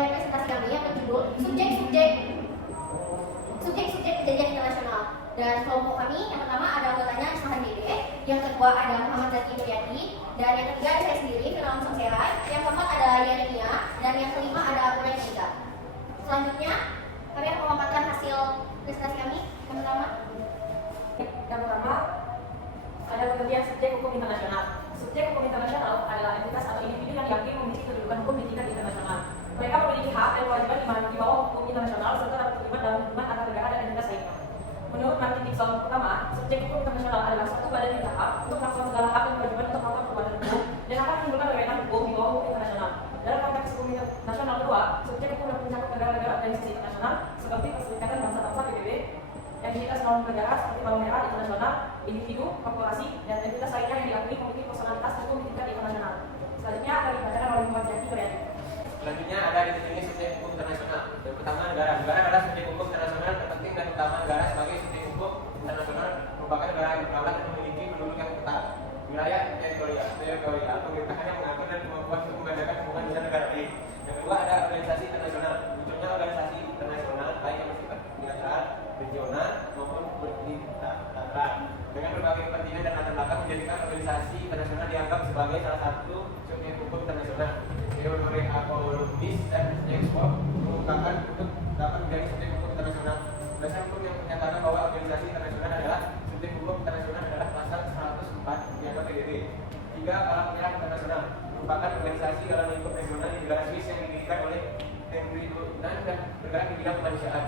memulai presentasi kami yang berjudul subjek-subjek kejadian internasional. Dan kelompok kami yang pertama ada anggotanya Ismahan Dede, yang kedua ada Muhammad Zaki Nuryadi, dan yang ketiga ada saya sendiri, Firman Samserai, yang keempat ada Yania, dan yang kelima ada Ulay Nika. Selanjutnya kami akan memaparkan hasil presentasi kami. Yang pertama ada pengertian subjek hukum internasional. Subjek hukum internasional adalah entitas atau individu yang diakui memiliki kedudukan hukum di tingkat internasional. Mereka memiliki hak dan kewajiban di bawah hukum internasional serta dapat terlibat dalam hubungan antar negara dan entitas lainnya. Menurut Martin Dixon pertama, subjek hukum internasional adalah suatu badan yang berhak untuk melakukan segala hak dan kewajiban untuk melakukan perbuatan hukum dan akan menimbulkan wewenang hukum di bawah hukum internasional. Dalam konteks hukum internasional kedua, subjek hukum dapat mencakup negara-negara organisasi internasional seperti Perserikatan Bangsa-Bangsa PBB, entitas non negara seperti Palang Merah internasional, individu, korporasi, dan entitas lainnya yang diakui memiliki personalitas hukum di tingkat internasional. Selanjutnya akan dibacakan oleh Muhammad Zaki Nuryadi. Selanjutnya ada di sini subjek hukum internasional. Yang pertama negara. Negara adalah subjek hukum internasional terpenting dan utama. Negara sebagai subjek hukum internasional merupakan negara yang berdaulat dan memiliki penduduk yang ketat. Wilayah teritorial, pemerintahannya mengatur dan membuat untuk mengadakan hubungan dengan negara lain. Yang kedua ada organisasi internasional. Munculnya organisasi internasional baik yang bersifat bilateral, regional maupun multilateral dengan berbagai kepentingan dan latar belakang menjadikan organisasi internasional dianggap sebagai salah satu subjek hukum internasional. Teori apologetis dan ekspor mengungkapkan untuk dapat menjadi subjek hukum internasional. Dasar hukum yang menyatakan bahwa organisasi internasional adalah subjek hukum internasional adalah pasal 104 Piagam PBB. 3. Palang Merah Internasional merupakan organisasi dalam lingkup regional di negara Swiss yang didirikan oleh Henry Dunant dan bergerak di bidang kemanusiaan.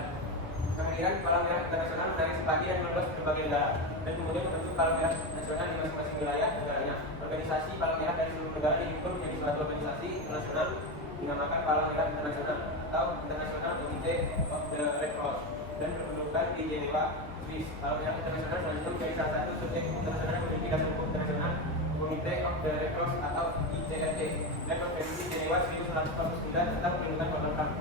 Kehadiran Palang Merah Internasional menarik simpati dan meluas berbagai negara dan kemudian membentuk Palang Merah Nasional di masing-masing wilayah negaranya. Organisasi Palang Merah dari seluruh negara dihimpun menjadi suatu organisasi internasional dinamakan Palang Merah Internasional atau International Committee of the Red Cross dan berkedudukan di Geneva, Swiss. Palang Merah Internasional selanjutnya menjadi salah satu subjek internasional yang memiliki dasar hukum internasional Committee of the Red Cross atau ICRC dan konvensi Geneva 1949 tentang perlindungan korban perang.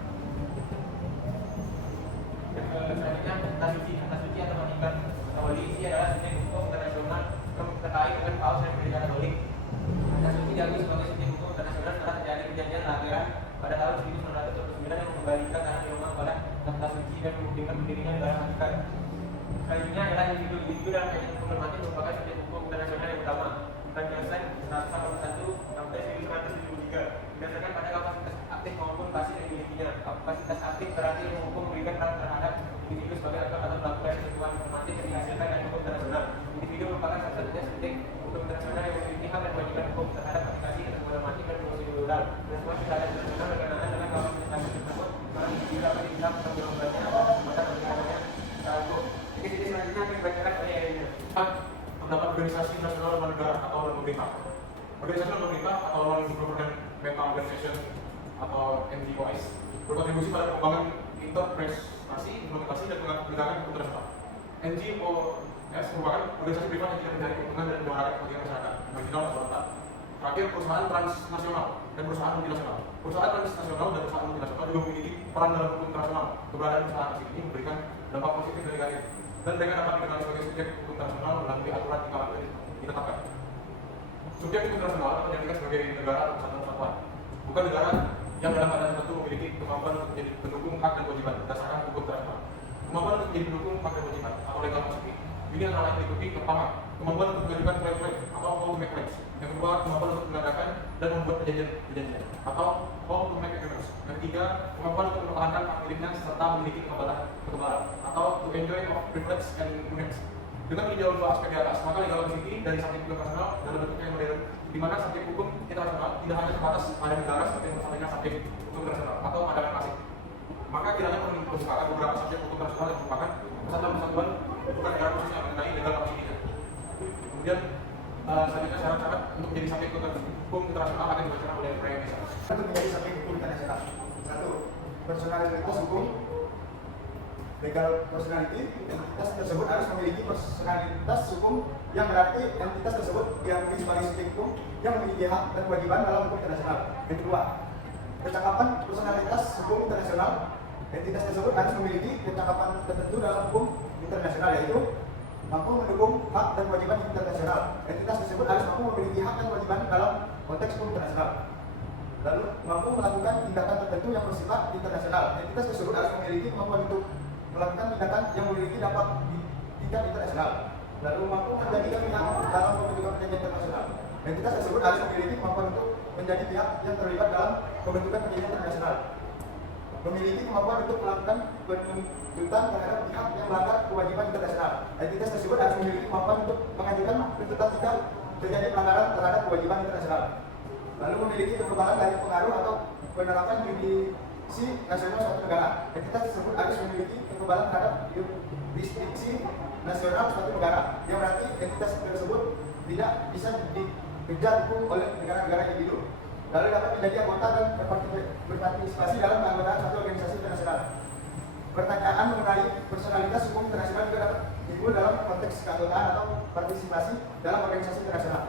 Selanjutnya kata suci atau Vatikan Katolik adalah subjek hukum internasional terkait dengan paus dan gereja Katolik. Kata suci diakui sebagai subjek hukum internasional setelah terjadi perjanjian Lateran pada tahun 1929 yang mengembalikan tanah Roma kepada kata suci dan memungkinkan berdirinya negara Vatikan. Selanjutnya adalah individu dalam kaitan hukum normatif merupakan subjek hukum internasional yang utama. Penjelasan 181 sampai 1973 berdasarkan pada kapasitas aktif maupun pasif yang dimilikinya. Kapasitas aktif berarti menghukum memberikan peran terhadap individu sebagai aktor atau pelaku dari ketentuan normatif yang dihasilkan dari hukum internasional. Individu merupakan satu-satunya subjek hukum internasional yang memiliki hak dan kewajiban hukum terhadap aplikasi ketentuan normatif dan prosedural. Dan semua tindakan internasional berkenaan dengan kapasitas tersebut orang individu dapat dibilang pertanggungjawabannya atas perbuatan aplikasinya secara hukum. Jadi selanjutnya akan dibacakan oleh Yania. Terdapat organisasi nasional lembaga negara atau lembaga pemerintah. Organisasi lembaga pemerintah atau non-government member organization atau NGOs berkontribusi pada pengembangan interpretasi, implementasi dan penegakan hukum internasional. NGOs merupakan organisasi privat yang tidak mencari keuntungan dan menyuarakan kepentingan masyarakat, marginal atau rata. Terakhir, perusahaan transnasional dan perusahaan multinasional. Perusahaan transnasional dan perusahaan multinasional juga memiliki peran dalam hukum internasional. Keberadaan perusahaan asing ini memberikan dampak positif dan negatif, dan mereka dapat dikenal sebagai subjek hukum internasional melalui aturan tingkah laku yang ditetapkan. Subjek hukum internasional akan dijadikan sebagai negara atau kesatuan, bukan negara yang dalam keadaan tertentu memiliki kemampuan untuk menjadi pendukung hak dan kewajiban berdasarkan hukum internasional. Kemampuan untuk menjadi pendukung hak dan kewajiban atau legal capacity ini antara lain meliputi pertama, kemampuan untuk mengajukan proyek-proyek atau how to make plans. Yang kedua, kemampuan untuk mengadakan dan membuat perjanjian atau how to make agreements. Yang ketiga, kemampuan untuk mempertahankan hak miliknya serta memiliki kekebalan atau to enjoy of privilege and immunities. Dengan meninjau dua aspek di atas, maka legal capacity dan subjek hukum internasional dalam bentuknya yang modern, di mana subjek hukum internasional tidak hanya terbatas pada negara seperti yang bersampaikan subjek hukum internasional atau pandangan asing. Maka kiranya perlu diperlukan beberapa subjek hukum internasional yang merupakan kesatuan bukan negara khusus yang mengenai legal capacity. Kemudian selanjutnya syarat-syarat untuk menjadi subjek hukum internasional akan dibacakan oleh Brian Mesa. Untuk menjadi subjek hukum internasional, 1. Personalitas hukum. Legal personality, entitas tersebut harus memiliki personalitas hukum yang berarti entitas tersebut diakui sebagai subjek hukum yang memiliki hak dan kewajiban dalam hukum internasional. Yang kedua, percakapan personalitas hukum internasional, entitas tersebut harus memiliki percakapan tertentu dalam hukum internasional, yaitu mampu mendukung hak dan kewajiban internasional. Entitas tersebut harus mampu memiliki hak dan kewajiban dalam konteks hukum internasional. lalu mampu melakukan tindakan tertentu yang bersifat internasional. Entitas tersebut harus memiliki kemampuan untuk melakukan tindakan yang memiliki dampak di tingkat internasional, lalu mampu menjadi pihak dalam pembentukan perjanjian internasional. Entitas tersebut harus memiliki kemampuan untuk menjadi pihak yang terlibat dalam pembentukan perjanjian internasional, memiliki kemampuan untuk melakukan penuntutan terhadap pihak yang melanggar kewajiban internasional. Entitas tersebut harus memiliki kemampuan untuk mengajukan tuntutan jika terjadi pelanggaran terhadap kewajiban internasional, lalu memiliki kekebalan dari pengaruh atau penerapan jurisdiksi nasional suatu negara. Entitas tersebut harus memiliki kekebalan terhadap jurisdiksi nasional suatu negara, yang berarti entitas tersebut tidak bisa dikejar hukum oleh negara-negara individu, lalu dapat menjadi anggota dan berpartisipasi dalam keanggotaan suatu organisasi internasional. Pertanyaan mengenai personalitas hukum internasional juga dapat timbul dalam konteks keanggotaan atau partisipasi dalam organisasi internasional.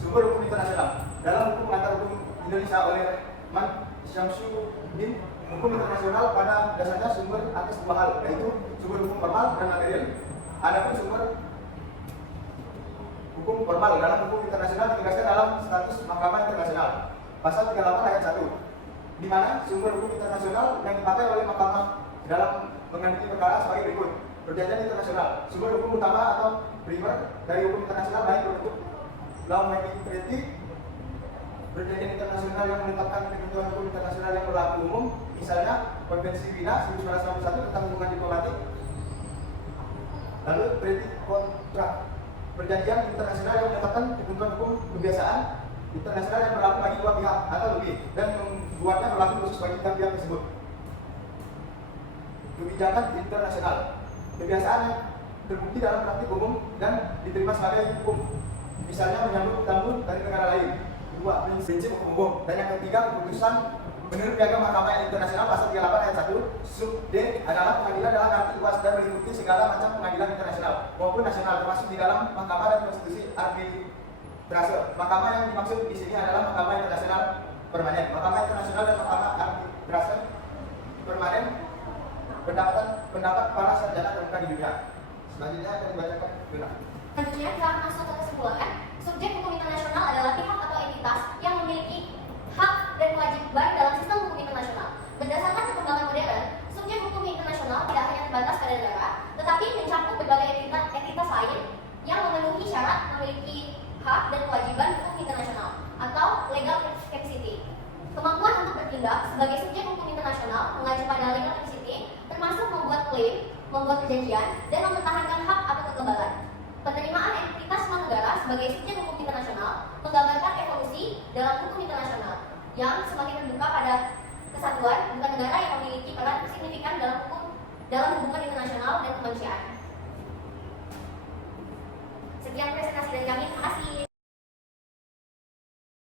Sumber hukum internasional. Dalam hukum pengantar hukum Indonesia oleh Man Syamsuddin, hukum internasional pada dasarnya sumber atas dua hal, yaitu sumber hukum formal dan material. Adapun sumber hukum formal dalam hukum internasional ditegaskan dalam status Mahkamah Internasional pasal 38 ayat 1, di mana sumber hukum internasional yang dipakai oleh mahkamah dalam mengadili perkara sebagai berikut. Perjanjian internasional. Sumber hukum utama atau primer dari hukum internasional baik berbentuk law-making treaty, perjanjian internasional yang menetapkan ketentuan hukum internasional yang berlaku umum, misalnya Konvensi Wina 1961 tentang hubungan diplomatik, lalu treaty contract, perjanjian internasional yang menetapkan ketentuan hukum kebiasaan internasional yang berlaku bagi dua pihak atau lebih dan membuatnya berlaku khusus bagi pihak tersebut. Kebijakan internasional, kebiasaan yang terbukti dalam praktik umum dan diterima sebagai hukum, misalnya menyambut tamu dari negara lain. Dua, prinsip hukum umum. Dan yang ketiga, keputusan menurut piagam Mahkamah Internasional pasal 38 ayat 1 sub D adalah pengadilan dalam arti luas dan meliputi segala macam pengadilan internasional maupun nasional, termasuk di dalam mahkamah dan konstitusi arbitrase. Mahkamah yang dimaksud di sini adalah Mahkamah Internasional Permanen. Mahkamah Internasional dan Mahkamah Arbitrase Permanen pendapat para sarjana terbuka di dunia. Selanjutnya akan dibacakan benar. Selanjutnya kita akan masuk ke kesimpulan. Subjek hukum internasional adalah pihak atau entitas yang memiliki hak dan kewajiban dalam sistem hukum internasional. Berdasarkan perkembangan modern, subjek hukum internasional tidak hanya terbatas pada negara, tetapi mencakup berbagai entitas lain yang memenuhi syarat memiliki hak dan kewajiban hukum internasional atau legal capacity. Kemampuan untuk bertindak sebagai subjek hukum internasional mengacu pada legal capacity termasuk membuat klaim, membuat perjanjian, dan mempertahankan hak atau kekebalan. Penerimaan entitas suatu negara sebagai subjek hukum internasional menggambarkan evolusi dalam hukum internasional yang semakin terbuka pada kesatuan bukan negara yang memiliki peran signifikan dalam hubungan internasional dan kemanusiaan. Sekian presentasi dari kami, terima kasih.